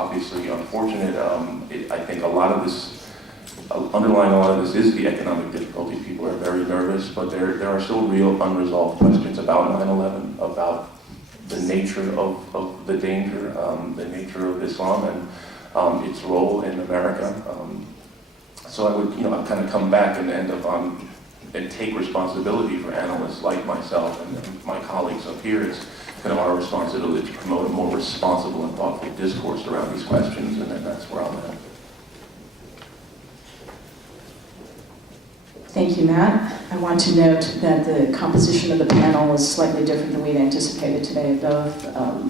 obviously unfortunate. I think a lot of this, underlying a lot of this is the economic difficulty. People are very nervous, but there are still real unresolved questions about 9/11, about the nature of the danger, the nature of Islam, and its role in America. So I would, I'd kind of come back and end up on and take responsibility for analysts like myself and my colleagues up here. It's kind of our responsibility to promote a more responsible and thoughtful discourse around these questions, and then that's where I'm at. Thank you, Matt. I want to note that the composition of the panel was slightly different than we'd anticipated today. Both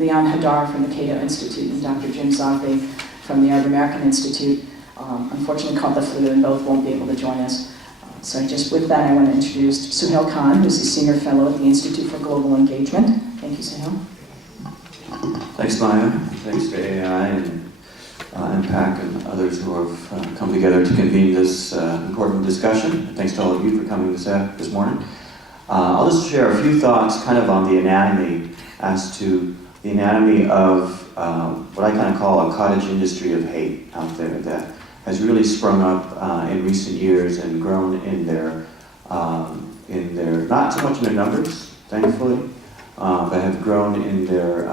Leon Hadar from the Cato Institute and Dr. Jim Zogby from the Arab American Institute unfortunately caught the flu and both won't be able to join us. So just with that, I want to introduce Suhail Khan, who's a senior fellow at the Institute for Global Engagement. Thank you, Suhail. Thanks, Maya. Thanks to AAI and MPAC and others who have come together to convene this important discussion. Thanks to all of you for coming this morning. I'll just share a few thoughts kind of on the anatomy, as to the anatomy of what I kind of call a cottage industry of hate out there that has really sprung up in recent years and grown in their not so much in their numbers, thankfully, but have grown in their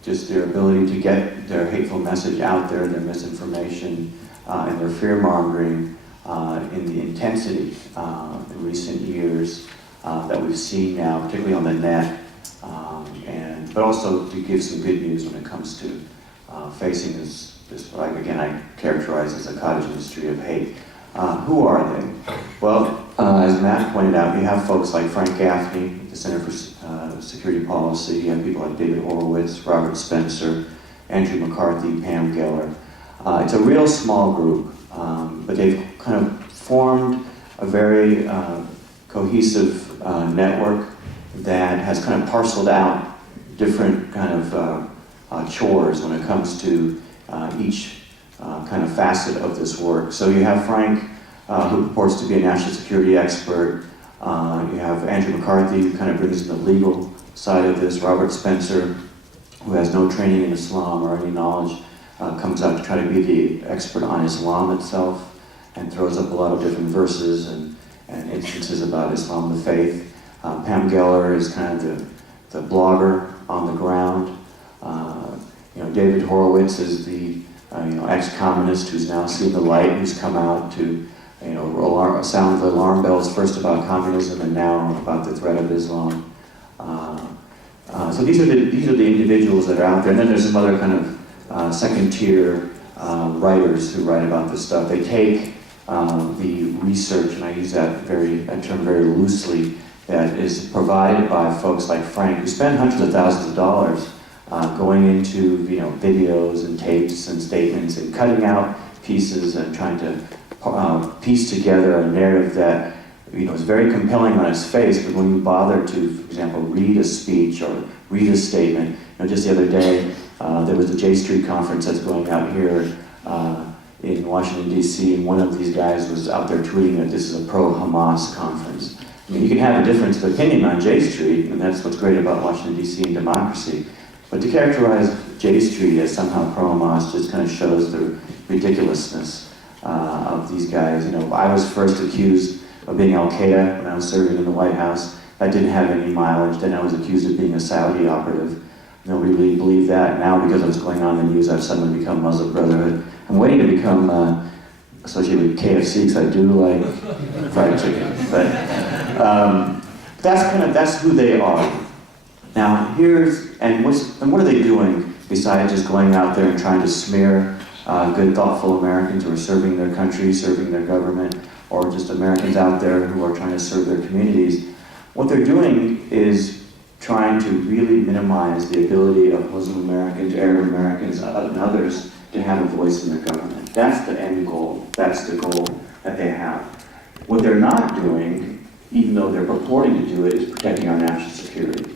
just their ability to get their hateful message out there, their misinformation, and their fear-mongering in the intensity in recent years that we've seen now, particularly on the net, but also to give some good news when it comes to facing this what I characterize as a cottage industry of hate. Who are they? Well, as Matt pointed out, you have folks like Frank Gaffney, the Center for Security Policy. You have people like David Horowitz, Robert Spencer, Andrew McCarthy, Pam Geller. It's a real small group, but they've kind of formed a very cohesive network that has kind of parceled out different kind of chores when it comes to each kind of facet of this work. So you have Frank, who purports to be a national security expert. You have Andrew McCarthy, who kind of brings in the legal side of this. Robert Spencer, who has no training in Islam or any knowledge, comes out to try to be the expert on Islam itself and throws up a lot of different verses and instances about Islam, the faith. Pam Geller is kind of the blogger on the ground. David Horowitz is the ex-communist who's now seen the light, who's come out to sound the alarm bells first about communism and now about the threat of Islam. So these are the individuals that are out there, and then there's some other kind of second-tier writers who write about this stuff. They take the research, and I use that term very loosely, that is provided by folks like Frank, who spend hundreds of thousands of dollars going into videos and tapes and statements and cutting out pieces and trying to piece together a narrative that is very compelling on its face, but when you bother to, for example, read a speech or read a statement, just the other day there was a J Street conference that's going out here in Washington, D.C., and one of these guys was out there tweeting that this is a pro-Hamas conference. I mean, you can have a difference of opinion on J Street, and that's what's great about Washington, D.C. and democracy. But to characterize J Street as somehow pro-Hamas just kind of shows the ridiculousness of these guys. I was first accused of being Al-Qaeda when I was serving in the White House. That didn't have any mileage. Then I was accused of being a Saudi operative. Nobody really believed that. Now, because of what's going on in the news, I've suddenly become Muslim Brotherhood. I'm waiting to become associated with KFC because I do like fried chicken. But that's who they are. Now what are they doing besides just going out there and trying to smear good, thoughtful Americans who are serving their country, serving their government, or just Americans out there who are trying to serve their communities? What they're doing is trying to really minimize the ability of Muslim Americans, Arab Americans, and others to have a voice in their government. That's the end goal. That's the goal that they have. What they're not doing, even though they're purporting to do it, is protecting our national security.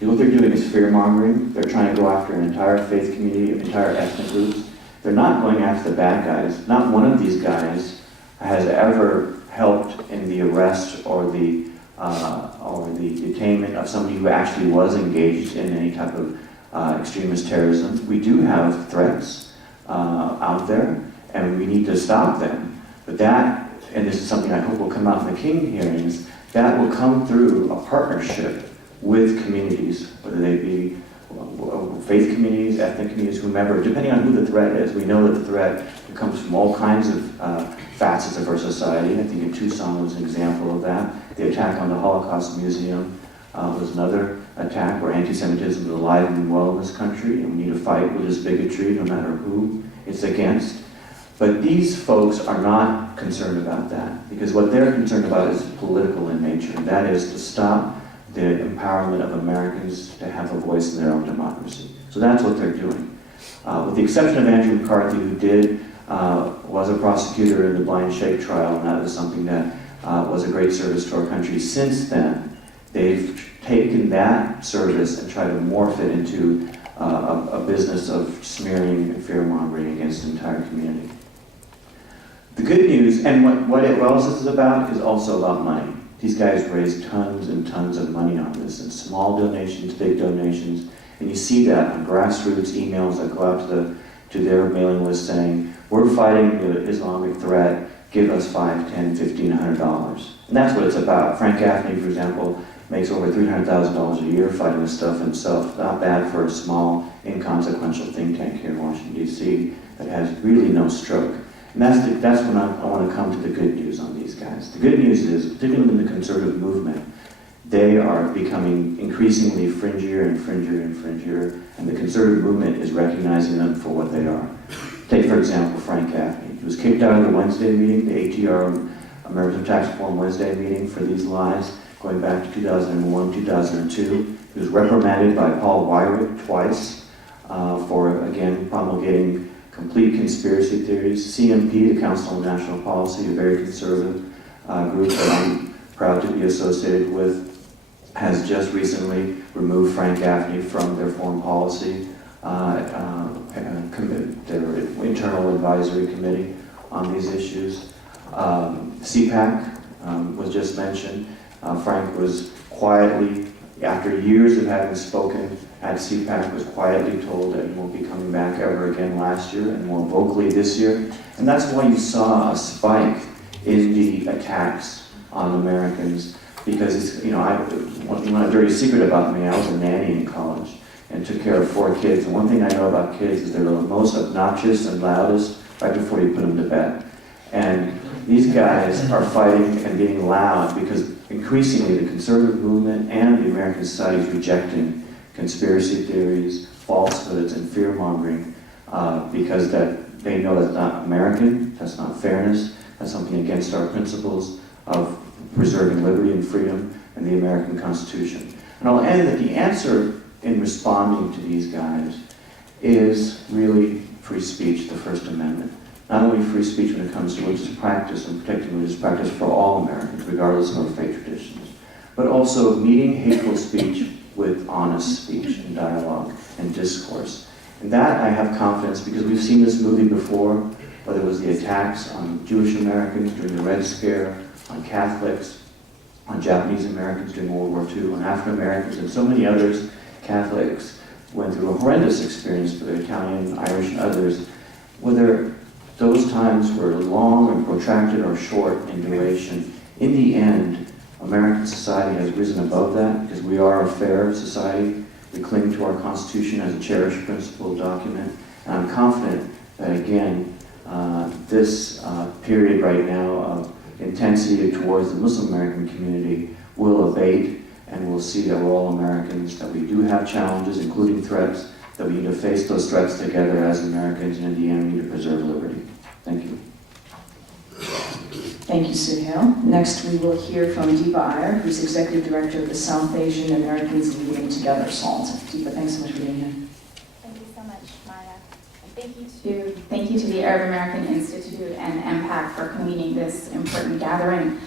What they're doing is fear-mongering. They're trying to go after an entire faith community, entire ethnic groups. They're not going after the bad guys. Not one of these guys has ever helped in the arrest or the detainment of somebody who actually was engaged in any type of extremist terrorism. We do have threats out there, and we need to stop them. But that, and this is something I hope will come out in the King hearings, that will come through a partnership with communities, whether they be faith communities, ethnic communities, whomever, depending on who the threat is. We know that the threat comes from all kinds of facets of our society. I think in Tucson was an example of that. The attack on the Holocaust Museum was another attack where anti-Semitism is alive and well in this country, and we need to fight with this bigotry no matter who it's against. But these folks are not concerned about that, because what they're concerned about is political in nature, and that is to stop the empowerment of Americans to have a voice in their own democracy. So that's what they're doing. With the exception of Andrew McCarthy, who was a prosecutor in the Blind Sheikh trial, and that was something that was a great service to our country. Since then, they've taken that service and tried to morph it into a business of smearing and fear-mongering against the entire community. The good news, and what else this is about, is also about money. These guys raise tons and tons of money on this, and small donations, big donations, and you see that on grassroots emails that go out to their mailing list saying, we're fighting the Islamic threat, give us $5, $10, $15, $100. And that's what it's about. Frank Gaffney, for example, makes over $300,000 a year fighting this stuff himself. Not bad for a small, inconsequential think tank here in Washington, D.C. that has really no stroke. And that's when I want to come to the good news on these guys. The good news is, particularly in the conservative movement, they are becoming increasingly fringier and fringier and fringier, and the conservative movement is recognizing them for what they are. Take, for example, Frank Gaffney. He was kicked out of the Wednesday meeting, the ATR, American Tax Reform Wednesday meeting, for these lies, going back to 2001, 2002. He was reprimanded by Paul Weyrich twice for, again, promulgating complete conspiracy theories. CMP, the Council on National Policy, a very conservative group that I'm proud to be associated with, has just recently removed Frank Gaffney from their foreign policy their internal advisory committee on these issues. CPAC was just mentioned. Frank was quietly, after years of having spoken at CPAC, was quietly told that he won't be coming back ever again last year, and more vocally this year. And that's why you saw a spike in the attacks on Americans, because it's, one dirty secret about me, I was a nanny in college and took care of 4 kids. And one thing I know about kids is they're the most obnoxious and loudest right before you put them to bed. And these guys are fighting and being loud because increasingly the conservative movement and the American society is rejecting conspiracy theories, falsehoods, and fear-mongering because that they know that's not American, that's not fairness, that's something against our principles of preserving liberty and freedom and the American Constitution. And I'll end that the answer in responding to these guys is really free speech, the First Amendment. Not only free speech when it comes to religious practice and protecting religious practice for all Americans, regardless of our faith traditions, but also meeting hateful speech with honest speech and dialogue and discourse. And that I have confidence because we've seen this movie before, whether it was the attacks on Jewish Americans during the Red Scare, on Catholics, on Japanese Americans during World War II, on African Americans, and so many others. Catholics went through a horrendous experience for the Italian, Irish, and others, whether those times were long and protracted or short in duration. In the end, American society has risen above that because we are a fair society. We cling to our Constitution as a cherished principle document. And I'm confident that, again, this period right now of intensity towards the Muslim American community will abate, and we'll see that we're all Americans, that we do have challenges, including threats, that we need to face those threats together as Americans, and in the end, we need to preserve liberty. Thank you. Thank you, Suhail. Next, we will hear from Deepa Iyer, who's Executive Director of the South Asian Americans Leading Together, SAALT. Deepa, thanks so much for being here. Thank you so much, Maya. And thank you to the Arab American Institute and MPAC for convening this important gathering.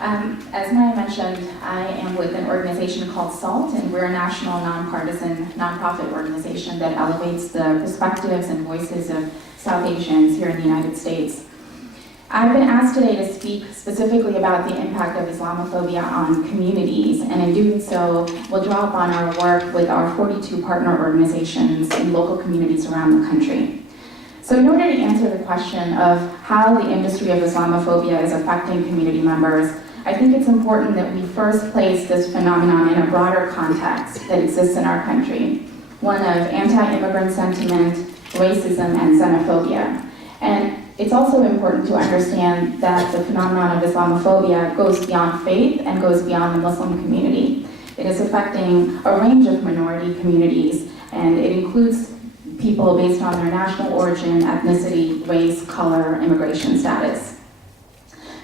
As Maya mentioned, I am with an organization called SAALT, and we're a national, nonpartisan, nonprofit organization that elevates the perspectives and voices of South Asians here in the United States. I've been asked today to speak specifically about the impact of Islamophobia on communities, and in doing so, we'll draw upon our work with our 42 partner organizations in local communities around the country. So in order to answer the question of how the industry of Islamophobia is affecting community members, I think it's important that we first place this phenomenon in a broader context that exists in our country, one of anti-immigrant sentiment, racism, and xenophobia. And it's also important to understand that the phenomenon of Islamophobia goes beyond faith and goes beyond the Muslim community. It is affecting a range of minority communities, and it includes people based on their national origin, ethnicity, race, color, immigration status.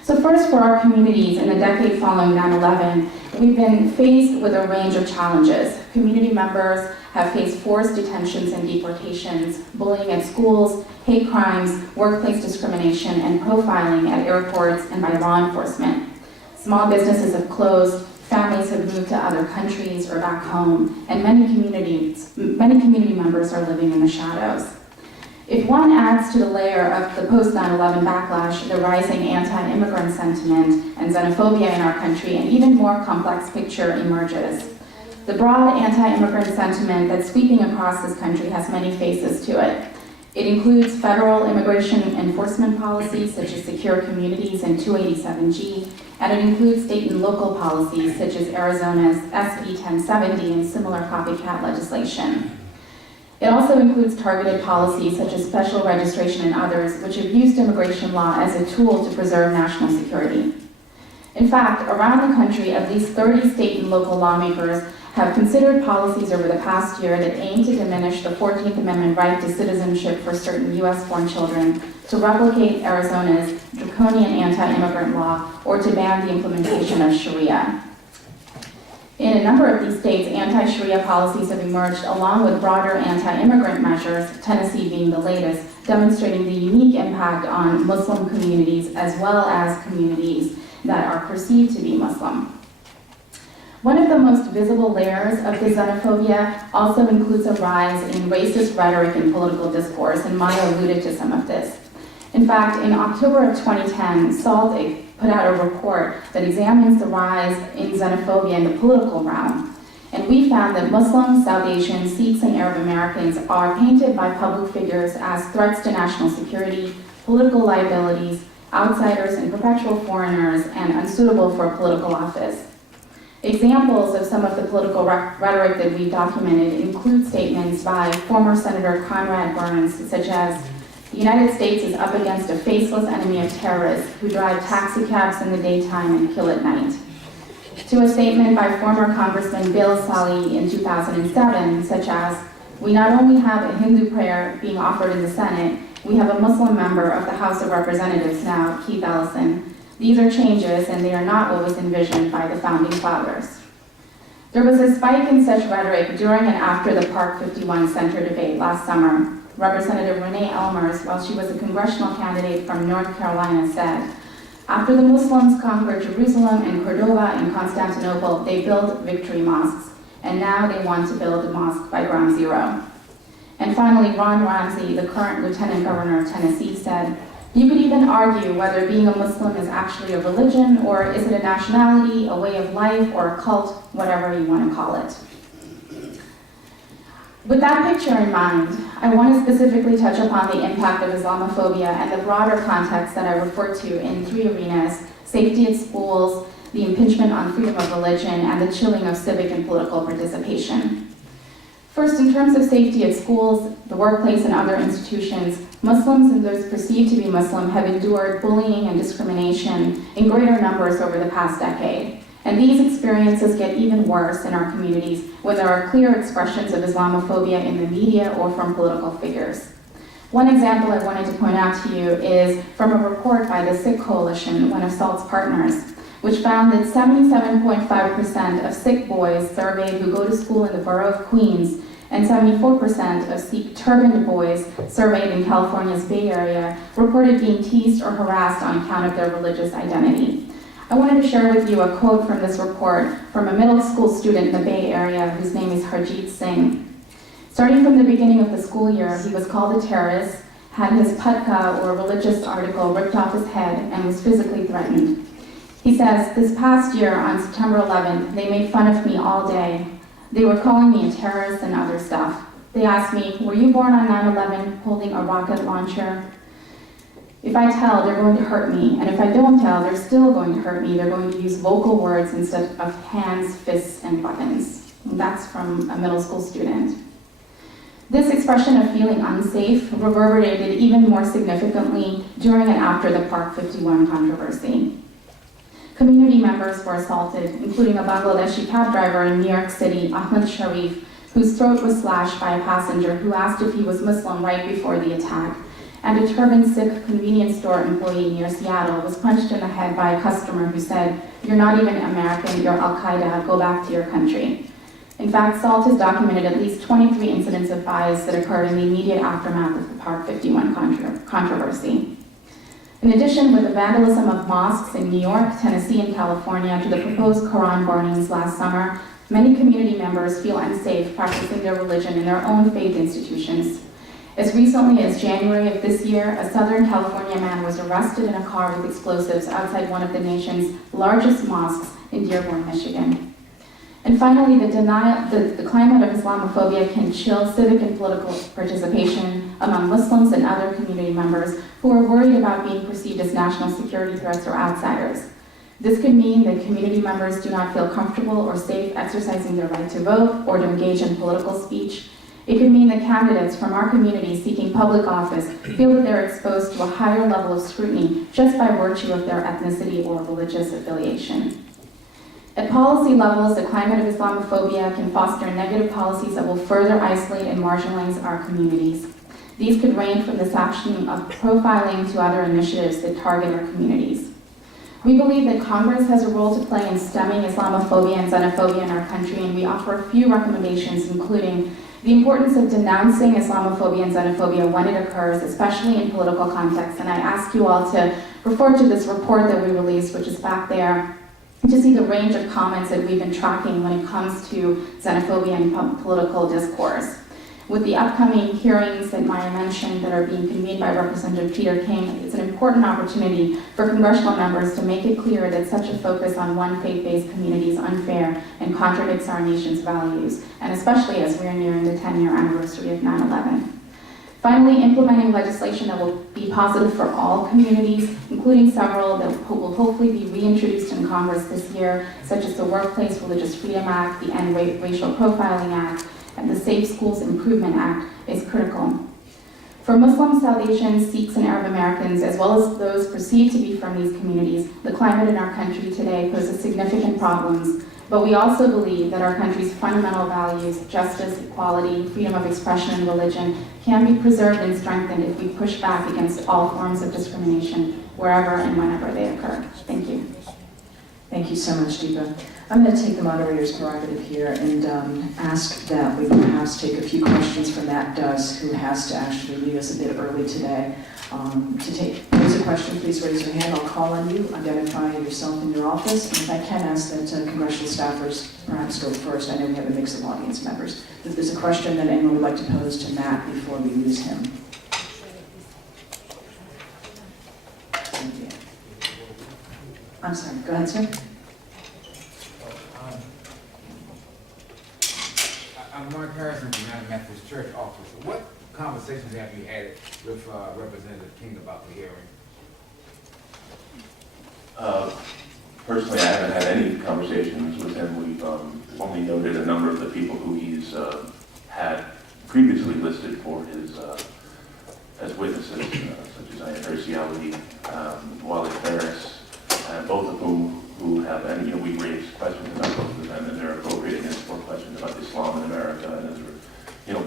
So first, for our communities in the decade following 9/11, we've been faced with a range of challenges. Community members have faced forced detentions and deportations, bullying at schools, hate crimes, workplace discrimination, and profiling at airports and by law enforcement. Small businesses have closed, families have moved to other countries or back home, and many community members are living in the shadows. If one adds to the layer of the post-9/11 backlash, the rising anti-immigrant sentiment and xenophobia in our country, an even more complex picture emerges. The broad anti-immigrant sentiment that's sweeping across this country has many faces to it. It includes federal immigration enforcement policies such as secure communities and 287G, and it includes state and local policies such as Arizona's SB 1070 and similar copycat legislation. It also includes targeted policies such as special registration and others, which have used immigration law as a tool to preserve national security. In fact, around the country, at least 30 state and local lawmakers have considered policies over the past year that aim to diminish the 14th Amendment right to citizenship for certain U.S.-born children, to replicate Arizona's draconian anti-immigrant law, or to ban the implementation of Sharia. In a number of these states, anti-Sharia policies have emerged along with broader anti-immigrant measures, Tennessee being the latest, demonstrating the unique impact on Muslim communities as well as communities that are perceived to be Muslim. One of the most visible layers of the xenophobia also includes a rise in racist rhetoric in political discourse, and Maya alluded to some of this. In fact, in October of 2010, SAALT put out a report that examines the rise in xenophobia in the political realm. And we found that Muslims, South Asians, Sikhs, and Arab Americans are painted by public figures as threats to national security, political liabilities, outsiders and perpetual foreigners, and unsuitable for political office. Examples of some of the political rhetoric that we documented include statements by former Senator Conrad Burns, such as, "The United States is up against a faceless enemy of terrorists who drive taxi cabs in the daytime and kill at night." To a statement by former Congressman Bill Salih in 2007, such as, "We not only have a Hindu prayer being offered in the Senate, we have a Muslim member of the House of Representatives now, Keith Ellison. These are changes, and they are not what was envisioned by the Founding Fathers." There was a spike in such rhetoric during and after the Park 51 Center debate last summer. Representative Renee Elmers, while she was a congressional candidate from North Carolina, said, "After the Muslims conquered Jerusalem and Cordoba and Constantinople, they built victory mosques, and now they want to build a mosque by ground zero." And finally, Ron Ramsey, the current Lieutenant Governor of Tennessee, said, "You could even argue whether being a Muslim is actually a religion, or is it a nationality, a way of life, or a cult, whatever you want to call it." With that picture in mind, I want to specifically touch upon the impact of Islamophobia and the broader context that I referred to in three arenas: safety at schools, the impingement on freedom of religion, and the chilling of civic and political participation. First, in terms of safety at schools, the workplace, and other institutions, Muslims and those perceived to be Muslim have endured bullying and discrimination in greater numbers over the past decade. And these experiences get even worse in our communities when there are clear expressions of Islamophobia in the media or from political figures. One example I wanted to point out to you is from a report by the Sikh Coalition, one of SALT's partners, which found that 77.5% of Sikh boys surveyed who go to school in the borough of Queens and 74% of Sikh turbaned boys surveyed in California's Bay Area reported being teased or harassed on account of their religious identity. I wanted to share with you a quote from this report from a middle school student in the Bay Area whose name is Harjeet Singh. Starting from the beginning of the school year, he was called a terrorist, had his patka or religious article ripped off his head, and was physically threatened. He says, "This past year on September 11th, they made fun of me all day. They were calling me a terrorist and other stuff. They ask me, were you born on 9/11 holding a rocket launcher? If I tell, they're going to hurt me, and if I don't tell, they're still going to hurt me. They're going to use vocal words instead of hands, fists, and buttons. And that's from a middle school student. This expression of feeling unsafe reverberated even more significantly during and after the Park 51 controversy. Community members were assaulted, including a Bangladeshi cab driver in New York City, Ahmed Sharif, whose throat was slashed by a passenger who asked if he was Muslim right before the attack, and a turbaned Sikh convenience store employee near Seattle was punched in the head by a customer who said, "You're not even American, you're Al-Qaeda, go back to your country." In fact, SAALT has documented at least 23 incidents of bias that occurred in the immediate aftermath of the Park 51 controversy. In addition, with the vandalism of mosques in New York, Tennessee, and California to the proposed Quran burnings last summer, many community members feel unsafe practicing their religion in their own faith institutions. As recently as January of this year, a Southern California man was arrested in a car with explosives outside one of the nation's largest mosques in Dearborn, Michigan. And finally, the climate of Islamophobia can chill civic and political participation among Muslims and other community members who are worried about being perceived as national security threats or outsiders. This could mean that community members do not feel comfortable or safe exercising their right to vote or to engage in political speech. It could mean that candidates from our community seeking public office feel that they're exposed to a higher level of scrutiny just by virtue of their ethnicity or religious affiliation. At policy levels, the climate of Islamophobia can foster negative policies that will further isolate and marginalize our communities. These could range from the sanctioning of profiling to other initiatives that target our communities. We believe that Congress has a role to play in stemming Islamophobia and xenophobia in our country, and we offer a few recommendations, including the importance of denouncing Islamophobia and xenophobia when it occurs, especially in political contexts. And I ask you all to refer to this report that we released, which is back there, to see the range of comments that we've been tracking when it comes to xenophobia and political discourse. With the upcoming hearings that Maya mentioned that are being convened by Representative Peter King, it's an important opportunity for congressional members to make it clear that such a focus on one faith-based community is unfair and contradicts our nation's values, and especially as we are nearing the 10-year anniversary of 9/11. Finally, implementing legislation that will be positive for all communities, including several that will hopefully be reintroduced in Congress this year, such as the Workplace Religious Freedom Act, the End Racial Profiling Act, and the Safe Schools Improvement Act is critical. For Muslims, South Asians, Sikhs, and Arab Americans, as well as those perceived to be from these communities, the climate in our country today poses significant problems. But we also believe that our country's fundamental values, justice, equality, freedom of expression, and religion can be preserved and strengthened if we push back against all forms of discrimination, wherever and whenever they occur. Thank you. Thank you so much, Deepa. I'm going to take the moderator's prerogative here and ask that we perhaps take a few questions from Matt Duss, who has to actually leave us a bit early today. To raise a question, please raise your hand. I'll call on you, identify yourself and your office, and if I can ask that congressional staffers perhaps go first. I know we have a mix of audience members. If there's a question that anyone would like to pose to Matt before we lose him. I'm sorry, go ahead, sir. I'm Mark Harrison from United Methodist Church office. What conversations have you had with Representative King about the hearing? Personally, I haven't had any conversations with him. We've only noted a number of the people who he's had previously listed for his as witnesses, such as Ayaan Hirsi Ali, Wally Ferris, both of whom have, and we raised questions about both of them, and they're appropriate for questions about Islam in America, and as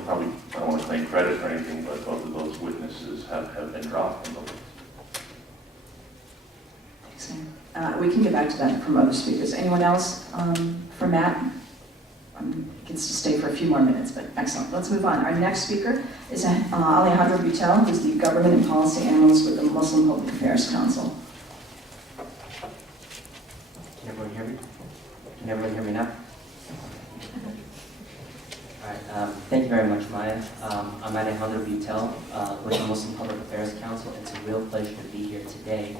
probably, I don't want to claim credit for anything, but both of those witnesses have been dropped from the list. Thanks, we can get back to that from other speakers. Anyone else for Matt? Gets to stay for a few more minutes, but excellent. Let's move on. Our next speaker is Alejandro Beutel, who's the Government and Policy Analyst with the Muslim Public Affairs Council. Can everyone hear me? Can everyone hear me now? All right, thank you very much, Maya. I'm Alejandro Beutel with the Muslim Public Affairs Council. It's a real pleasure to be here today.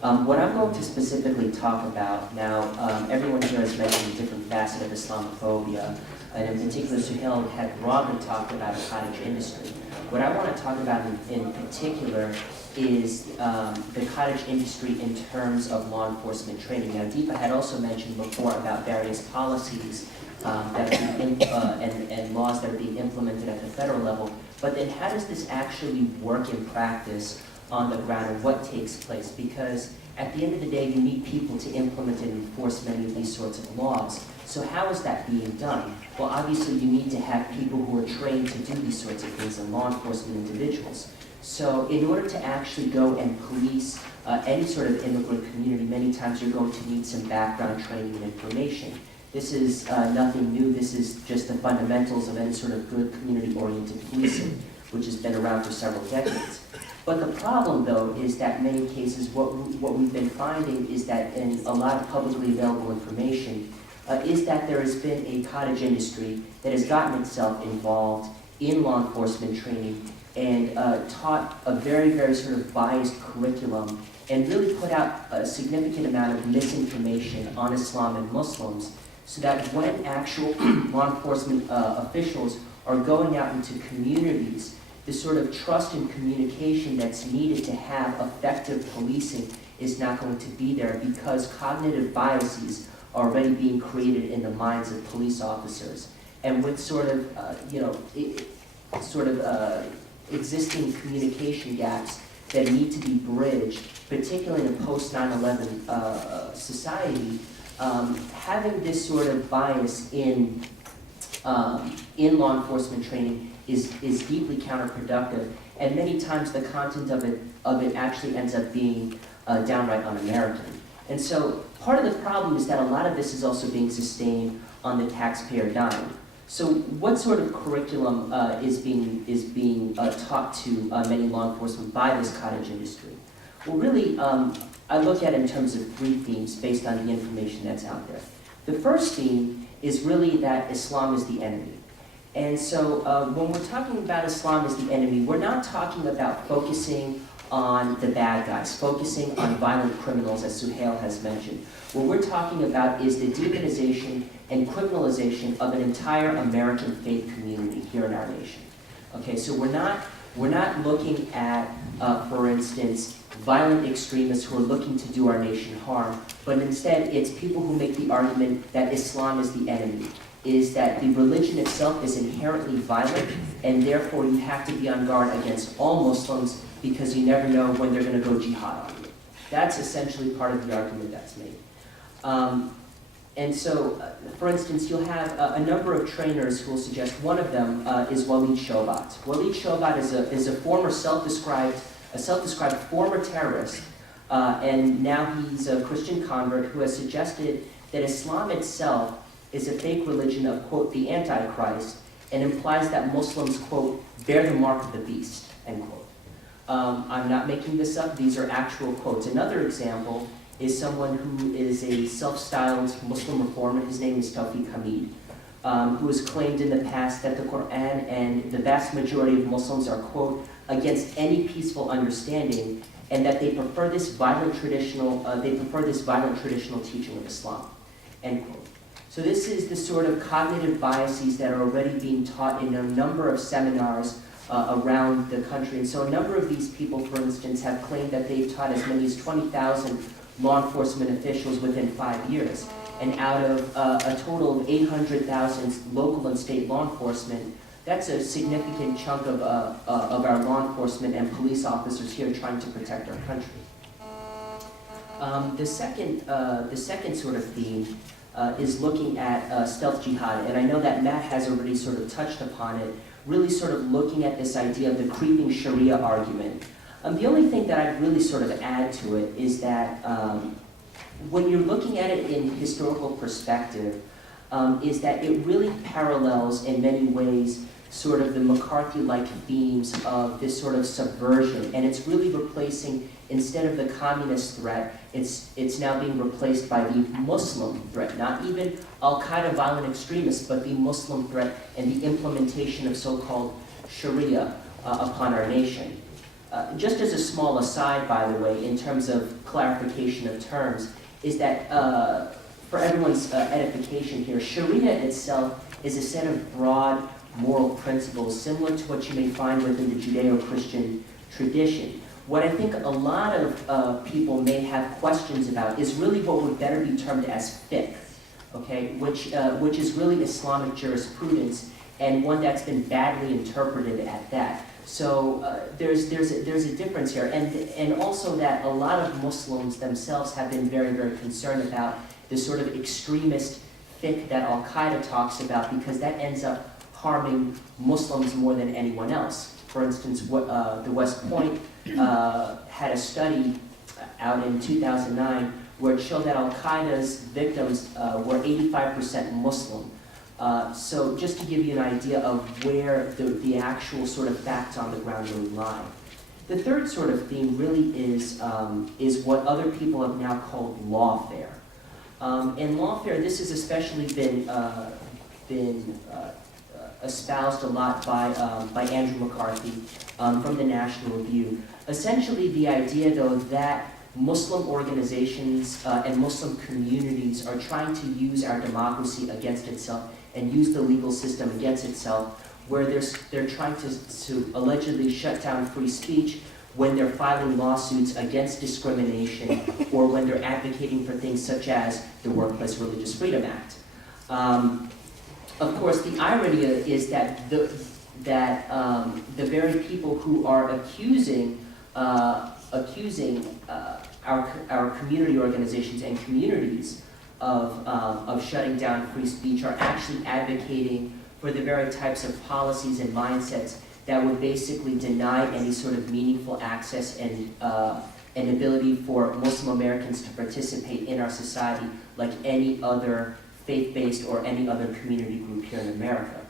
What I'm going to specifically talk about now, everyone here has mentioned a different facet of Islamophobia. and in particular Suhail had broadly talked about a cottage industry. What I want to talk about in particular is the cottage industry in terms of law enforcement training. Now, Deepa had also mentioned before about various policies that are being and laws that are being implemented at the federal level, but then how does this actually work in practice on the ground, and what takes place? Because at the end of the day, you need people to implement and enforce many of these sorts of laws. So how is that being done? Well, obviously you need to have people who are trained to do these sorts of things, and law enforcement individuals. So in order to actually go and police any sort of immigrant community, many times you're going to need some background training and information. This is nothing new. This is just the fundamentals of any sort of good community-oriented policing, which has been around for several decades. But the problem, though, is that in many cases what we've been finding is that in a lot of publicly available information is that there has been a cottage industry that has gotten itself involved in law enforcement training and taught a very, very sort of biased curriculum and really put out a significant amount of misinformation on Islam and Muslims, so that when actual law enforcement officials are going out into communities, the sort of trust and communication that's needed to have effective policing is not going to be there, because cognitive biases are already being created in the minds of police officers. And with sort of, existing communication gaps that need to be bridged, particularly in a post 9/11 society, having this sort of bias in law enforcement training is deeply counterproductive, and many times the content of it actually ends up being downright un-American. And so part of the problem is that a lot of this is also being sustained on the taxpayer dime. So what sort of curriculum is being taught to many law enforcement by this cottage industry? Well, really, I look at it in terms of three themes based on the information that's out there. The first theme is really that Islam is the enemy. And so when we're talking about Islam as the enemy, we're not talking about focusing on the bad guys, focusing on violent criminals, as Suhail has mentioned. What we're talking about is the demonization and criminalization of an entire American faith community here in our nation. Okay, so we're not looking at, for instance, violent extremists who are looking to do our nation harm, but instead it's people who make the argument that Islam is the enemy, is that the religion itself is inherently violent, and therefore you have to be on guard against all Muslims because you never know when they're going to go jihad on you. That's essentially part of the argument that's made. And so, for instance, you'll have a number of trainers who will suggest, one of them is Walid Shobat. Walid Shobat is a former self-described former terrorist, and now he's a Christian convert who has suggested that Islam itself is a fake religion of, quote, the Antichrist, and implies that Muslims, quote, bear the mark of the beast, end quote. I'm not making this up, these are actual quotes. Another example is someone who is a self-styled Muslim reformer. His name is Tawfiq Hamid, who has claimed in the past that the Quran and the vast majority of Muslims are, quote, against any peaceful understanding, and that they prefer this violent traditional teaching of Islam, end quote. So this is the sort of cognitive biases that are already being taught in a number of seminars around the country. And so a number of these people, for instance, have claimed that they've taught as many as 20,000 law enforcement officials within 5 years. And out of a total of 800,000 local and state law enforcement, that's a significant chunk of our law enforcement and police officers here trying to protect our country. The second sort of theme is looking at stealth jihad, and I know that Matt has already sort of touched upon it, really sort of looking at this idea of the creeping Sharia argument. The only thing that I'd really sort of add to it is that when you're looking at it in historical perspective, is that it really parallels in many ways sort of the McCarthy-like themes of this sort of subversion, and it's really replacing, instead of the communist threat, it's now being replaced by the Muslim threat, not even Al-Qaeda violent extremists, but the Muslim threat and the implementation of so-called Sharia upon our nation. Just as a small aside, by the way, in terms of clarification of terms, is that for everyone's edification here, Sharia itself is a set of broad moral principles similar to what you may find within the Judeo-Christian tradition. What I think a lot of people may have questions about is really what would better be termed as fiqh, okay, which is really Islamic jurisprudence, and one that's been badly interpreted at that. So there's a difference here, and also that a lot of Muslims themselves have been very, very concerned about the sort of extremist fiqh that Al-Qaeda talks about, because that ends up harming Muslims more than anyone else. For instance, the West Point had a study out in 2009 where it showed that Al-Qaeda's victims were 85% Muslim. So just to give you an idea of where the actual sort of facts on the ground really lie. The third sort of theme really is what other people have now called lawfare. In lawfare, this has especially been espoused a lot by Andrew McCarthy from the National Review. Essentially, the idea, though, that Muslim organizations and Muslim communities are trying to use our democracy against itself and use the legal system against itself, where they're trying to allegedly shut down free speech when they're filing lawsuits against discrimination or when they're advocating for things such as the Workplace Religious Freedom Act. Of course, the irony is that the very people who are accusing our community organizations and communities of shutting down free speech are actually advocating for the very types of policies and mindsets that would basically deny any sort of meaningful access and ability for Muslim Americans to participate in our society like any other faith-based or any other community group here in America.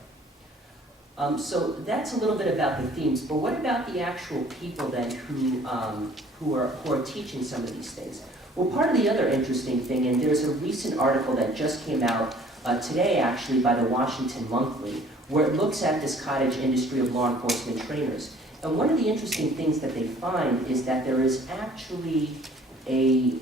So that's a little bit about the themes, but what about the actual people then who are teaching some of these things? Well, part of the other interesting thing, and there's a recent article that just came out today actually by the Washington Monthly, where it looks at this cottage industry of law enforcement trainers. And one of the interesting things that they find is that there is actually the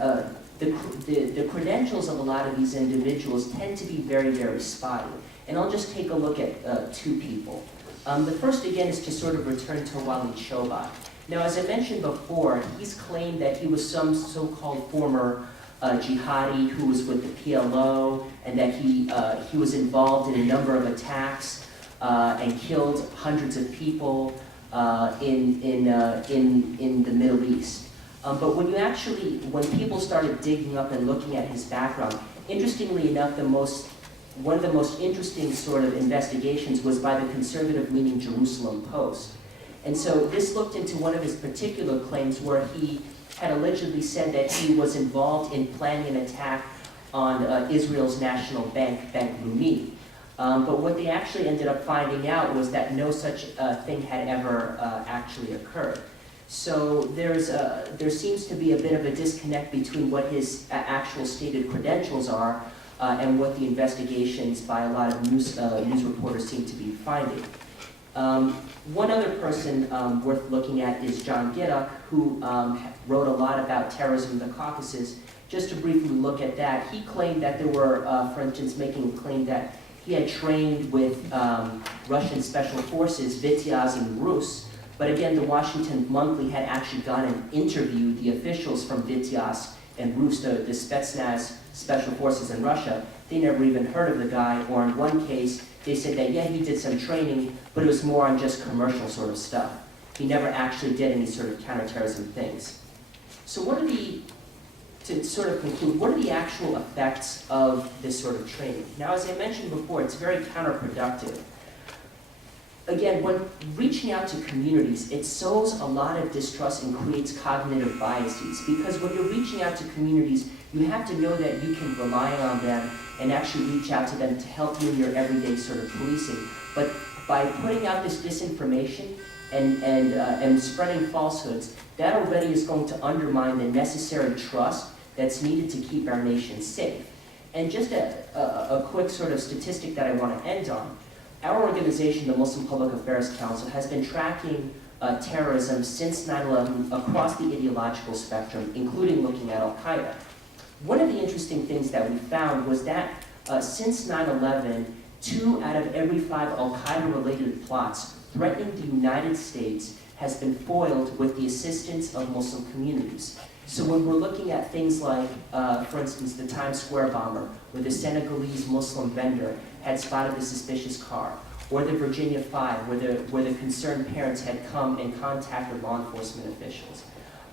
credentials of a lot of these individuals tend to be very, very spotty. And I'll just take a look at two people. The first, again, is to sort of return to Walid Shobat. Now, as I mentioned before, he's claimed that he was some so-called former jihadi who was with the PLO, and that he was involved in a number of attacks and killed hundreds of people in the Middle East. But when people started digging up and looking at his background, interestingly enough, one of the most interesting sort of investigations was by the conservative-leaning Jerusalem Post. And so this looked into one of his particular claims where he had allegedly said that he was involved in planning an attack on Israel's national bank, Bank Leumi. But what they actually ended up finding out was that no such thing had ever actually occurred. So there seems to be a bit of a disconnect between what his actual stated credentials are and what the investigations by a lot of news reporters seem to be finding. One other person worth looking at is John Gidduck, who wrote a lot about terrorism in the Caucasus. Just to briefly look at that, he claimed that there were, for instance, making a claim that he had trained with Russian special forces, Vityaz and Rus. But again, the Washington Monthly had actually gone and interviewed the officials from Vityaz and Rus, the Spetsnaz special forces in Russia. They never even heard of the guy, or in one case, they said that, yeah, he did some training, but it was more on just commercial sort of stuff. He never actually did any sort of counterterrorism things. So to sort of conclude, what are the actual effects of this sort of training? Now, as I mentioned before, it's very counterproductive. Again, when reaching out to communities, it sows a lot of distrust and creates cognitive biases, because when you're reaching out to communities, you have to know that you can rely on them and actually reach out to them to help you in your everyday sort of policing. But by putting out this disinformation and spreading falsehoods, that already is going to undermine the necessary trust that's needed to keep our nation safe. And just a quick sort of statistic that I want to end on. Our organization, the Muslim Public Affairs Council, has been tracking terrorism since 9/11 across the ideological spectrum, including looking at Al-Qaeda. One of the interesting things that we found was that since 9/11, 2 out of every 5 Al-Qaeda-related plots threatening the United States has been foiled with the assistance of Muslim communities. So when we're looking at things like, for instance, the Times Square bomber, where the Senegalese Muslim vendor had spotted the suspicious car, or the Virginia 5, where the concerned parents had come in contact with law enforcement officials,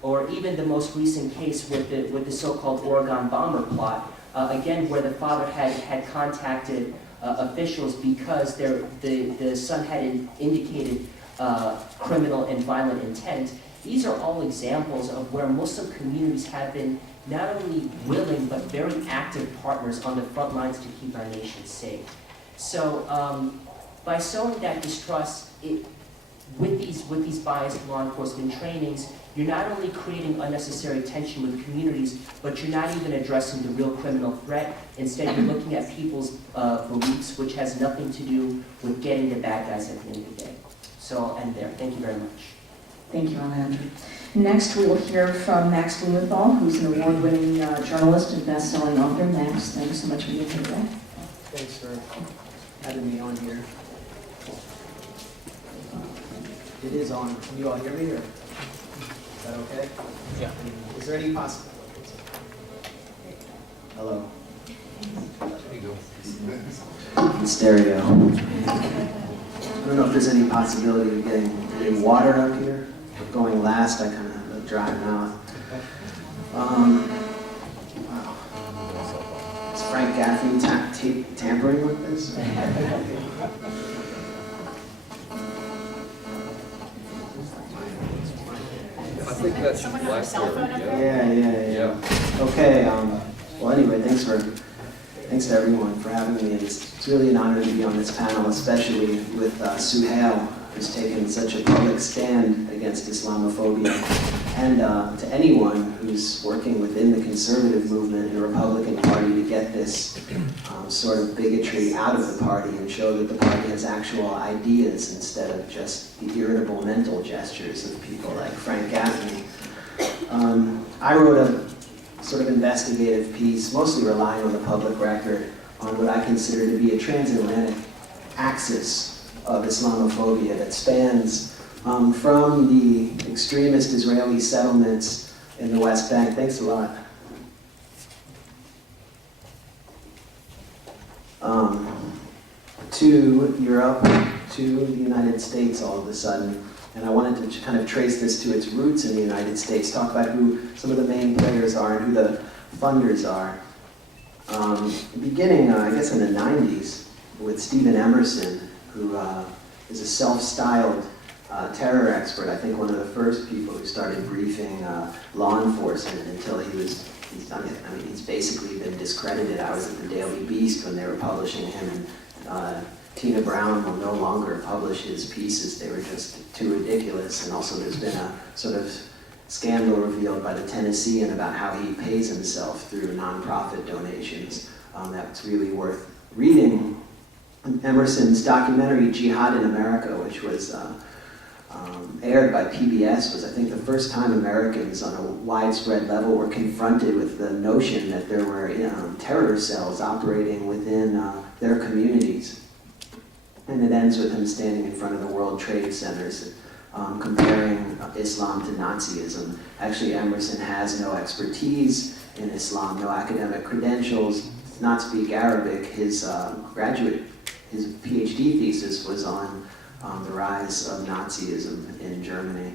or even the most recent case with the so-called Oregon bomber plot, again, where the father had contacted officials because the son had indicated criminal and violent intent. These are all examples of where Muslim communities have been not only willing but very active partners on the front lines to keep our nation safe. So by sowing that distrust with these biased law enforcement trainings, you're not only creating unnecessary tension with communities, but you're not even addressing the real criminal threat. Instead, you're looking at people's beliefs, which has nothing to do with getting the bad guys at the end of the day. So I'll end there. Thank you very much. Thank you, Alejandro. Next, we will hear from Max Blumenthal, who's an award-winning journalist and best-selling author. Max, thank you so much for being here today. Thanks for having me on here. It is on. Can you all hear me, or is that okay? Yeah. Is there any possibility? Hello. There you go. In stereo. I don't know if there's any possibility of getting water up here. Going last, I kind of have a dry mouth. Wow. Is Frank Gaffney tampering with this? I think that's last year. Yeah. Okay. Well, anyway, thanks to everyone for having me. It's really an honor to be on this panel, especially with Suhail, who's taken such a public stand against Islamophobia, and to anyone who's working within the conservative movement and the Republican Party to get this sort of bigotry out of the party and show that the party has actual ideas instead of just the irritable mental gestures of people like Frank Gaffney. I wrote a sort of investigative piece, mostly relying on the public record, on what I consider to be a transatlantic axis of Islamophobia that spans from the extremist Israeli settlements in the West Bank. Thanks a lot. To Europe, to the United States all of a sudden. And I wanted to kind of trace this to its roots in the United States, talk about who some of the main players are and who the funders are. Beginning, I guess in the 90s, with Stephen Emerson, who is a self-styled terror expert. I think one of the first people who started briefing law enforcement until he's done it. I mean, he's basically been discredited. I was at the Daily Beast when they were publishing him, and Tina Brown will no longer publish his pieces. They were just too ridiculous. And also there's been a sort of scandal revealed by the Tennessean about how he pays himself through nonprofit donations. That's really worth reading. Emerson's documentary, Jihad in America, which was aired by PBS, was I think the first time Americans on a widespread level were confronted with the notion that there were terror cells operating within their communities. And it ends with him standing in front of the World Trade Centers, comparing Islam to Nazism. Actually, Emerson has no expertise in Islam, no academic credentials, does not speak Arabic. His PhD thesis was on the rise of Nazism in Germany.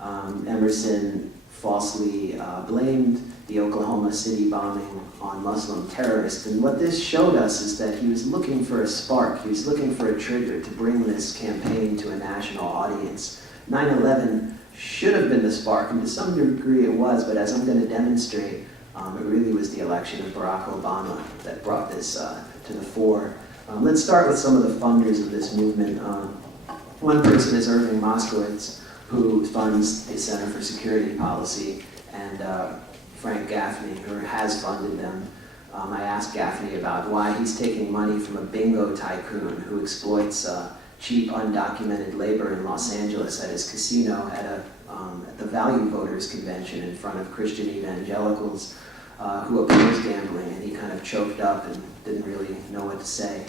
Emerson falsely blamed the Oklahoma City bombing on Muslim terrorists. And what this showed us is that he was looking for a spark. He was looking for a trigger to bring this campaign to a national audience. 9/11 should have been the spark, and to some degree it was, but as I'm going to demonstrate, it really was the election of Barack Obama that brought this to the fore. Let's start with some of the funders of this movement. One person is Irving Moskowitz, who funds the Center for Security Policy, and Frank Gaffney, who has funded them. I asked Gaffney about why he's taking money from a bingo tycoon who exploits cheap, undocumented labor in Los Angeles at his casino at the Value Voters Convention in front of Christian evangelicals who oppose gambling, and he kind of choked up and didn't really know what to say.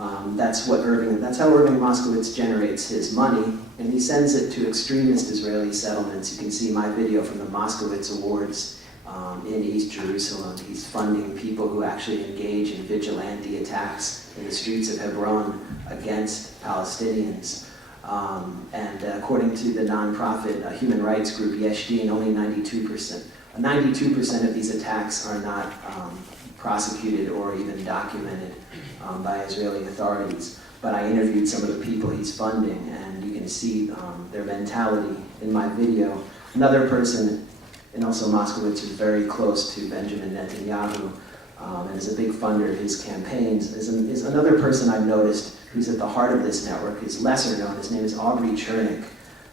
That's how Irving Moskowitz generates his money, and he sends it to extremist Israeli settlements. You can see my video from the Moskowitz Awards in East Jerusalem. He's funding people who actually engage in vigilante attacks in the streets of Hebron against Palestinians. And according to the nonprofit human rights group Yesh Din, only 92% of these attacks are not prosecuted or even documented by Israeli authorities. But I interviewed some of the people he's funding, and you can see their mentality in my video. Another person, and also Moskowitz, is very close to Benjamin Netanyahu and is a big funder of his campaigns, is another person I've noticed who's at the heart of this network, is lesser known. His name is Aubrey Chernick,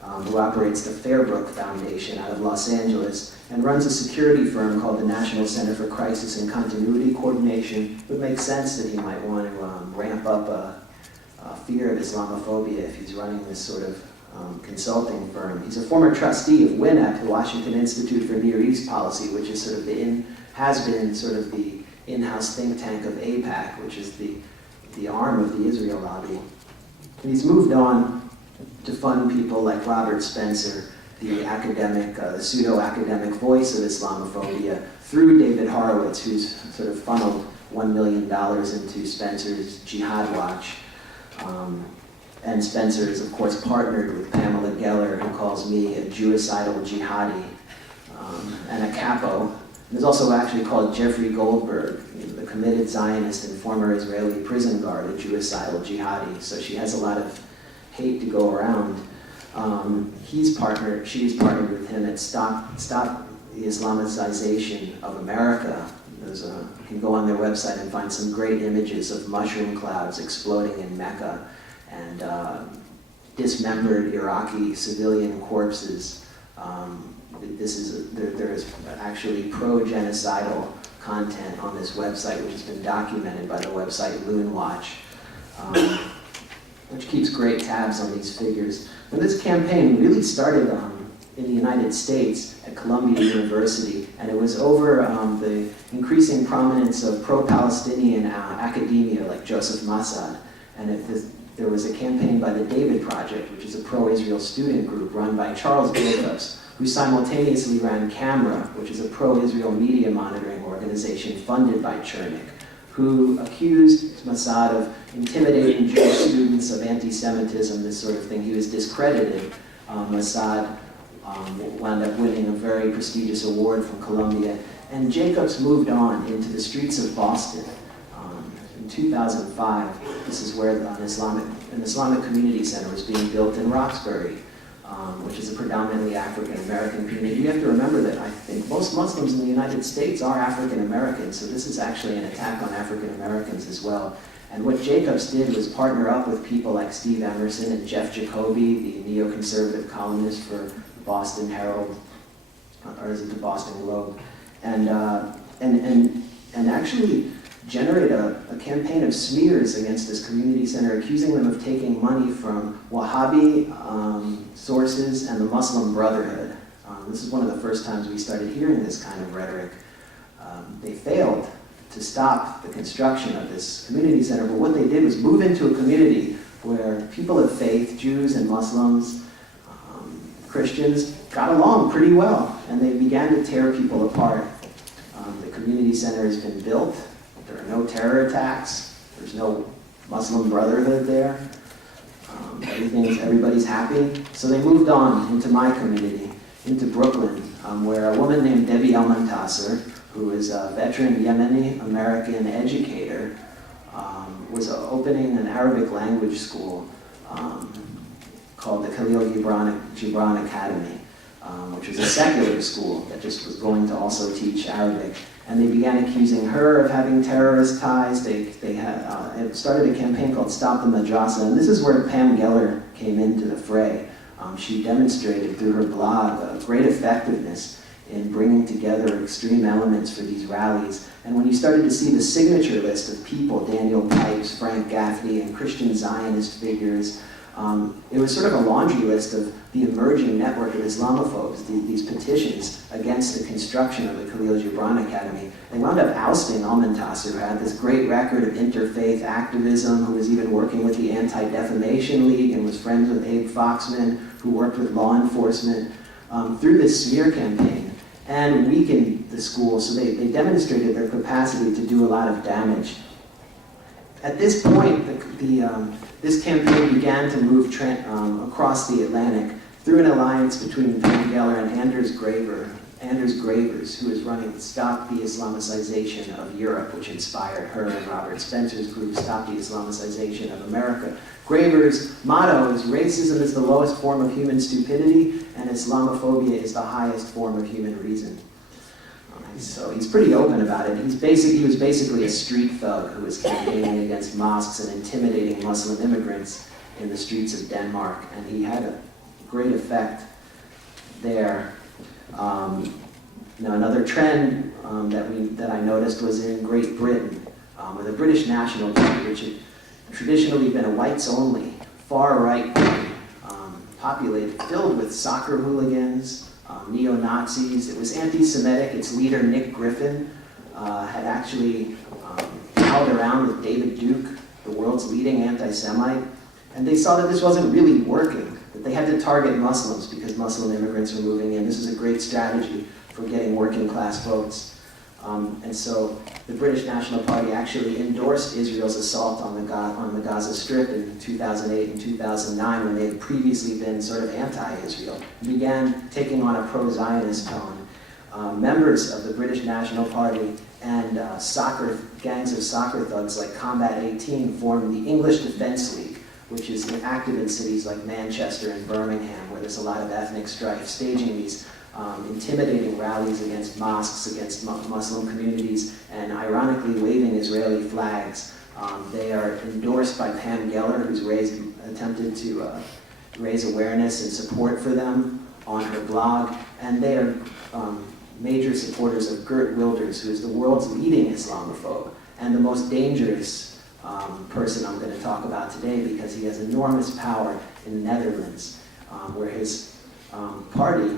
who operates the Fairbrook Foundation out of Los Angeles and runs a security firm called the National Center for Crisis and Continuity Coordination. It would make sense that he might want to ramp up a fear of Islamophobia if he's running this sort of consulting firm. He's a former trustee of WINEP, the Washington Institute for Near East Policy, which is sort of has been sort of the in-house think tank of AAPAC, which is the arm of the Israel lobby. And he's moved on to fund people like Robert Spencer, the academic, the pseudo-academic voice of Islamophobia, through David Horowitz, who's sort of funneled $1 million into Spencer's Jihad Watch. And Spencer is, of course, partnered with Pamela Geller, who calls me a Jewicidal jihadi, and a capo. There's also actually called Jeffrey Goldberg, the committed Zionist and former Israeli prison guard, a Jewicidal jihadi. So she has a lot of hate to go around. She's partnered with him at Stop the Islamicization of America. You can go on their website and find some great images of mushroom clouds exploding in Mecca and dismembered Iraqi civilian corpses. There is actually pro-genocidal content on this website, which has been documented by the website Loon Watch, which keeps great tabs on these figures. But this campaign really started in the United States at Columbia University, and it was over the increasing prominence of pro-Palestinian academia like Joseph Massad. And there was a campaign by the David Project, which is a pro-Israel student group run by Charles Jacobs, who simultaneously ran Camera, which is a pro-Israel media monitoring organization funded by Chernick, who accused Massad of intimidating Jewish students, of anti-Semitism, this sort of thing. He was discredited. Massad wound up winning a very prestigious award from Columbia, and Jacobs moved on into the streets of Boston. In 2005, this is where an Islamic community center was being built in Roxbury, which is a predominantly African-American community. You have to remember that I think most Muslims in the United States are African-Americans, so this is actually an attack on African-Americans as well. And what Jacobs did was partner up with people like Steve Emerson and Jeff Jacoby, the neoconservative columnist for the Boston Herald, or is it the Boston Globe, and actually generate a campaign of smears against this community center, accusing them of taking money from Wahhabi sources and the Muslim Brotherhood. This is one of the first times we started hearing this kind of rhetoric. They failed to stop the construction of this community center, but what they did was move into a community where people of faith, Jews and Muslims, Christians, got along pretty well, and they began to tear people apart. The community center has been built. There are no terror attacks. There's no Muslim Brotherhood there. Everybody's happy. So they moved on into my community, into Brooklyn, where a woman named Debbie Elmantasser, who is a veteran Yemeni-American educator, was opening an Arabic language school called the Khalil Gibran Academy, which was a secular school that just was going to also teach Arabic. And they began accusing her of having terrorist ties. They had started a campaign called Stop the Madrasa, and this is where Pam Geller came into the fray. She demonstrated through her blog great effectiveness in bringing together extreme elements for these rallies. And when you started to see the signature list of people, Daniel Pipes, Frank Gaffney, and Christian Zionist figures, It was sort of a laundry list of the emerging network of Islamophobes, these petitions against the construction of the Khalil Gibran Academy. They wound up ousting Al-Muntasir, who had this great record of interfaith activism, who was even working with the Anti-Defamation League and was friends with Abe Foxman, who worked with law enforcement, through this smear campaign, and weakened the school. So they demonstrated their capacity to do a lot of damage. At this point, this campaign began to move across the Atlantic through an alliance between Pam Geller and Anders Gravers, who was running Stop the Islamicization of Europe, which inspired her and Robert Spencer's group, Stop the Islamicization of America. Gravers' motto is racism is the lowest form of human stupidity, and Islamophobia is the highest form of human reason. So he's pretty open about it. He was basically a street thug who was campaigning against mosques and intimidating Muslim immigrants in the streets of Denmark, and he had a great effect there. Now another trend that I noticed was in Great Britain, where the British National Party, which had traditionally been a whites-only, far-right party, filled with soccer hooligans, neo-Nazis. It was anti-Semitic. Its leader, Nick Griffin, had actually palled around with David Duke, the world's leading anti-Semite, and they saw that this wasn't really working, that they had to target Muslims because Muslim immigrants were moving in. This was a great strategy for getting working class votes. And so the British National Party actually endorsed Israel's assault on the Gaza Strip in 2008 and 2009, when they had previously been sort of anti-Israel, and began taking on a pro-Zionist tone. Members of the British National Party and gangs of soccer thugs like Combat 18 formed the English Defence League, which is active in cities like Manchester and Birmingham, where there's a lot of ethnic strife, staging these intimidating rallies against mosques, against Muslim communities, and ironically waving Israeli flags. They are endorsed by Pam Geller, who's attempted to raise awareness and support for them on her blog, and they are major supporters of Geert Wilders, who is the world's leading Islamophobe and the most dangerous person I'm going to talk about today, because he has enormous power in the Netherlands, where his party,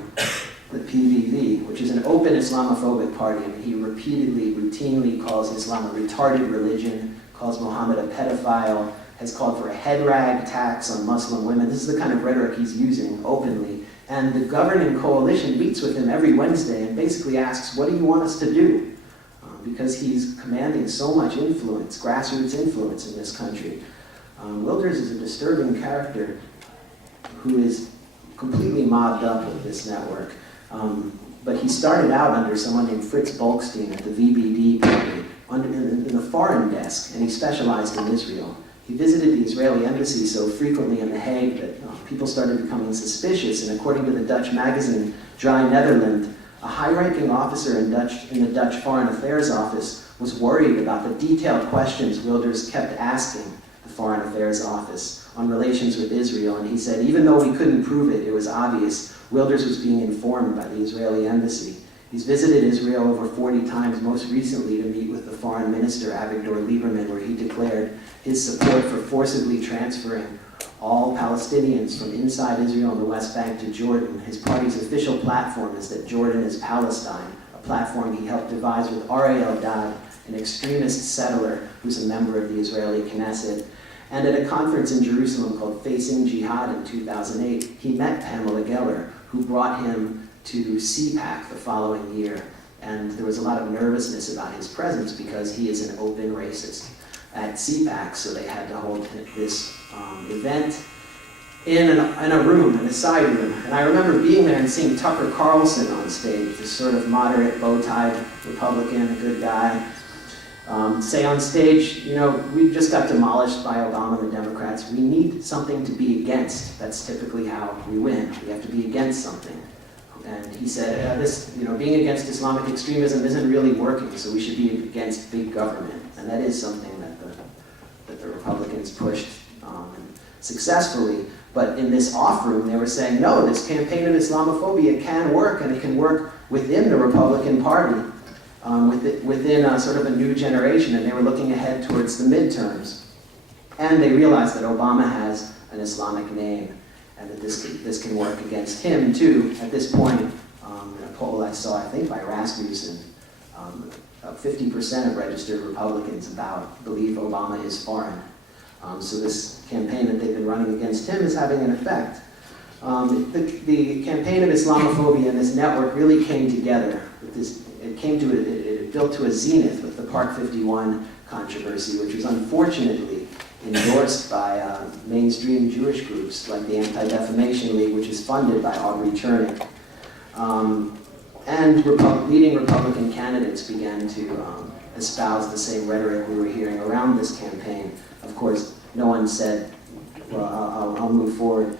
the PVV, which is an open Islamophobic party, and he routinely calls Islam a retarded religion, calls Muhammad a pedophile, has called for a head rag tax on Muslim women. This is the kind of rhetoric he's using openly. And the governing coalition meets with him every Wednesday and basically asks, what do you want us to do? Because he's commanding so much influence, grassroots influence in this country. Wilders is a disturbing character who is completely mobbed up with this network. But he started out under someone named Fritz Bolkestein at the VBD party, in the foreign desk, and he specialized in Israel. He visited the Israeli embassy so frequently in The Hague that people started becoming suspicious, and according to the Dutch magazine Dry Nederland, a high-ranking officer in the Dutch Foreign Affairs Office was worried about the detailed questions Wilders kept asking the Foreign Affairs Office on relations with Israel, and he said even though we couldn't prove it, it was obvious Wilders was being informed by the Israeli embassy. He's visited Israel over 40 times, most recently to meet with the foreign minister, Avigdor Lieberman, where he declared his support for forcibly transferring all Palestinians from inside Israel and the West Bank to Jordan. His party's official platform is that Jordan is Palestine, a platform he helped devise with Ari Eldad, an extremist settler who's a member of the Israeli Knesset. And at a conference in Jerusalem called Facing Jihad in 2008, he met Pamela Geller, who brought him to CPAC the following year. And there was a lot of nervousness about his presence because he is an open racist at CPAC, so they had to hold this event in a room, in a side room. And I remember being there and seeing Tucker Carlson on stage, this sort of moderate, bow-tied Republican, a good guy, say on stage, you know, we just got demolished by Obama and the Democrats. We need something to be against. That's typically how we win. We have to be against something. And he said, being against Islamic extremism isn't really working, so we should be against big government. And that is something that the Republicans pushed successfully. But in this off-room, they were saying, no, this campaign of Islamophobia can work, and it can work within the Republican Party, within sort of a new generation, and they were looking ahead towards the midterms. And they realized that Obama has an Islamic name, and that this can work against him too. At this point, in a poll I saw, I think by Rasmussen, 50% of registered Republicans believe Obama is foreign. So this campaign that they've been running against him is having an effect. The campaign of Islamophobia and this network really came together with this. It built to a zenith with the Park 51 controversy, which was unfortunately endorsed by mainstream Jewish groups like the Anti-Defamation League, which is funded by Aubrey Chernick. And leading Republican candidates began to espouse the same rhetoric we were hearing around this campaign. Of course, no one said, well, I'll move forward.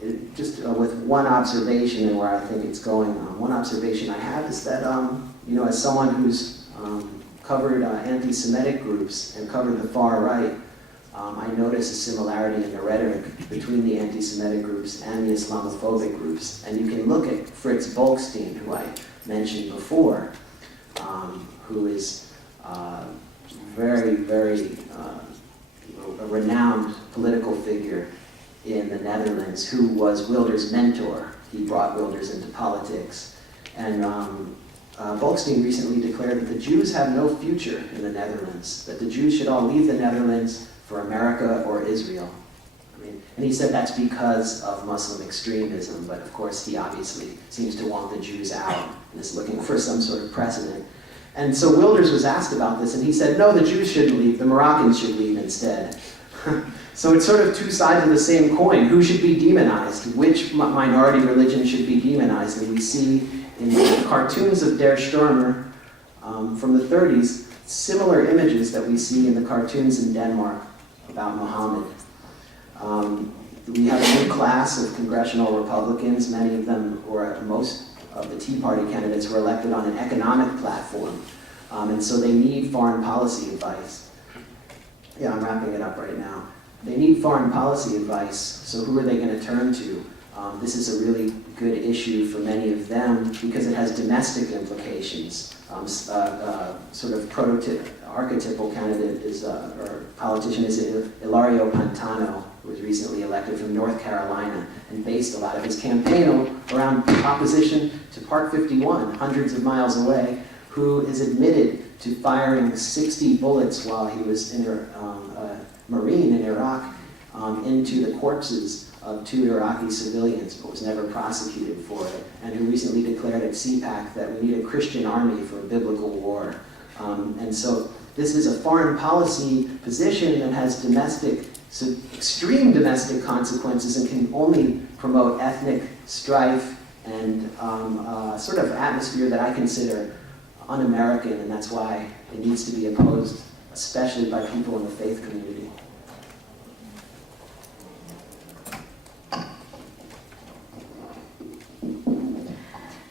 With one observation and where I think it's going, one observation I have is that, as someone who's covered anti-Semitic groups and covered the far right, I notice a similarity in the rhetoric between the anti-Semitic groups and the Islamophobic groups. And you can look at Fritz Bolkestein, who I mentioned before, who is very, very a renowned political figure in the Netherlands, who was Wilders' mentor. He brought Wilders into politics. And Bolkestein recently declared that the Jews have no future in the Netherlands, that the Jews should all leave the Netherlands for America or Israel. And he said that's because of Muslim extremism, but of course he obviously seems to want the Jews out and is looking for some sort of precedent. And so Wilders was asked about this, and he said, no, the Jews shouldn't leave, the Moroccans should leave instead. So it's sort of two sides of the same coin. Who should be demonized? Which minority religion should be demonized? And we see in the cartoons of Der Stürmer from the 30s, similar images that we see in the cartoons in Denmark about Muhammad. We have a new class of congressional Republicans. Many of them, or most of the Tea Party candidates, were elected on an economic platform. And so they need foreign policy advice. Yeah, I'm wrapping it up right now. They need foreign policy advice, so who are they going to turn to? This is a really good issue for many of them because it has domestic implications. Sort of archetypal candidate is, or politician is Ilario Pantano, who was recently elected from North Carolina and based a lot of his campaign around opposition to Park 51, hundreds of miles away, who is admitted to firing 60 bullets while he was a Marine in Iraq into the corpses of 2 Iraqi civilians, but was never prosecuted for it, and who recently declared at CPAC that we need a Christian army for a biblical war. And so this is a foreign policy position that has extreme domestic consequences and can only promote ethnic strife and sort of atmosphere that I consider un-American, and that's why it needs to be opposed, especially by people in the faith community.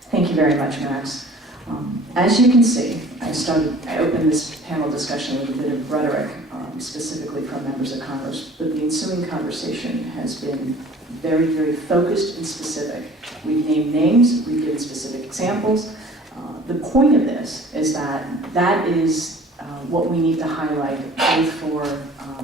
Thank you very much, Max. As you can see, I opened this panel discussion with a bit of rhetoric, specifically from members of Congress, but the ensuing conversation has been very, very focused and specific. We've named names, we've given specific examples. The point of this is that is what we need to highlight both for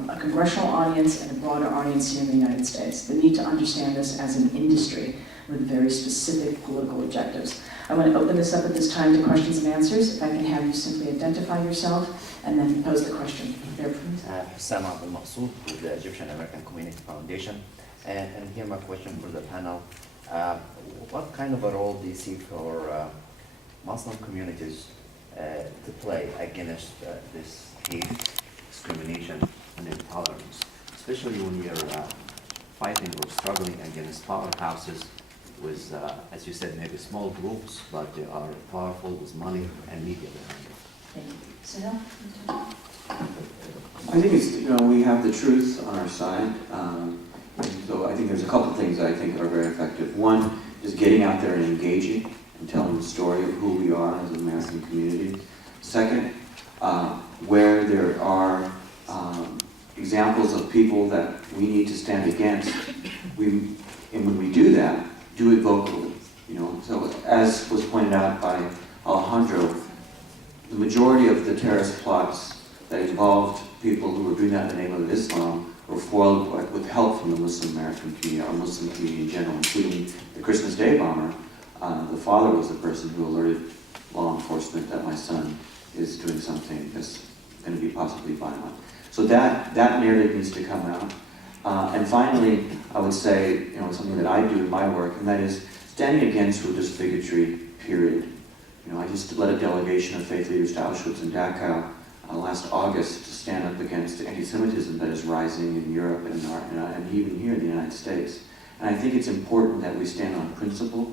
a congressional audience and a broader audience here in the United States. The need to understand this as an industry with very specific political objectives. I want to open this up at this time to questions and answers. If I can have you simply identify yourself and then pose the question. There, please. Sam Abdul Maqsood with the Egyptian American Community Foundation. And here my question for the panel. What kind of a role do you see for Muslim communities to play against this hate, discrimination, and intolerance, especially when we are fighting or struggling against powerhouses with, as you said, maybe small groups, but they are powerful with money and media behind it. Thank you. Suhail? I think it's, we have the truth on our side. So I think there's a couple of things that I think are very effective. One is getting out there and engaging and telling the story of who we are as an American community. Second, where there are examples of people that we need to stand against, and when we do that, do it vocally. So as was pointed out by Alejandro, the majority of the terrorist plots that involved people who were doing that in the name of Islam were foiled with help from the Muslim American community, or Muslim community in general, including the Christmas Day bomber. The father was the person who alerted law enforcement that my son is doing something that's going to be possibly violent. So that narrative needs to come out. And finally, I would say, something that I do in my work, and that is standing against religious bigotry, period. I just led a delegation of faith leaders to Auschwitz and Dachau last August to stand up against the anti-Semitism that is rising in Europe and even here in the United States. And I think it's important that we stand on principle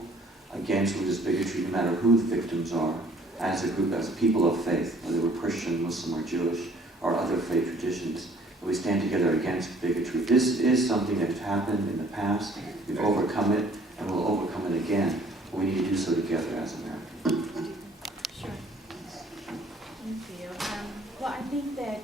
against religious bigotry, no matter who the victims are, as a group, as a people of faith, whether we're Christian, Muslim, or Jewish, or other faith traditions. We stand together against bigotry. This is something that has happened in the past. We've overcome it, and we'll overcome it again. But we need to do so together as Americans. Sure. Thank you. Well, I think that,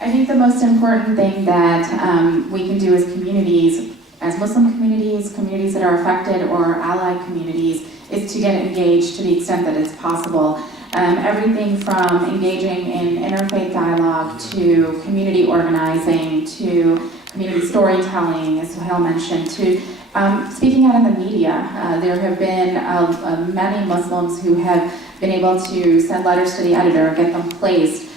I think the most important thing that we can do as communities, as Muslim communities, communities that are affected, or allied communities, is to get engaged to the extent that it's possible. Everything from engaging in interfaith dialogue to community organizing to community storytelling, as Suhail mentioned, to speaking out in the media. There have been many Muslims who have been able to send letters to the editor, get them placed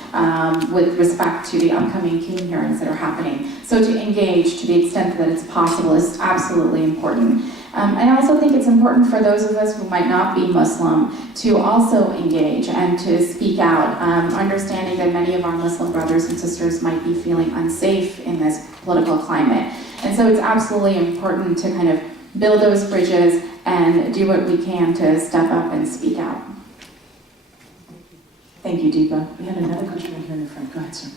with respect to the upcoming King hearings that are happening. So to engage to the extent that it's possible is absolutely important. I also think it's important for those of us who might not be Muslim to also engage and to speak out, understanding that many of our Muslim brothers and sisters might be feeling unsafe in this political climate. And so it's absolutely important to kind of build those bridges and do what we can to step up and speak out. Thank you, Deepa. We had another question right here in the front. Go ahead, sir.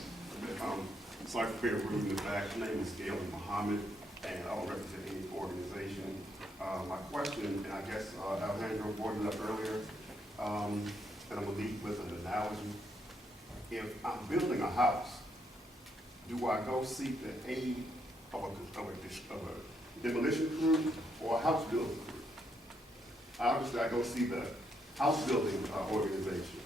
Sorry for being rude in the back. My name is Gail Muhammad, and I don't represent any organization. My question, and I guess Alejandro brought it up earlier, and I'm going to leave with an analogy. If I'm building a house, do I go seek the aid of a demolition crew or a house building crew? Obviously, I go see the house building organization.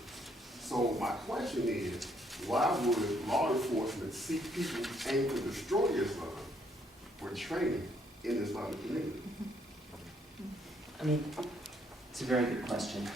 So my question is, why would law enforcement seek people aimed to destroy Islam for training in the Islamic community? I mean, it's a very good question.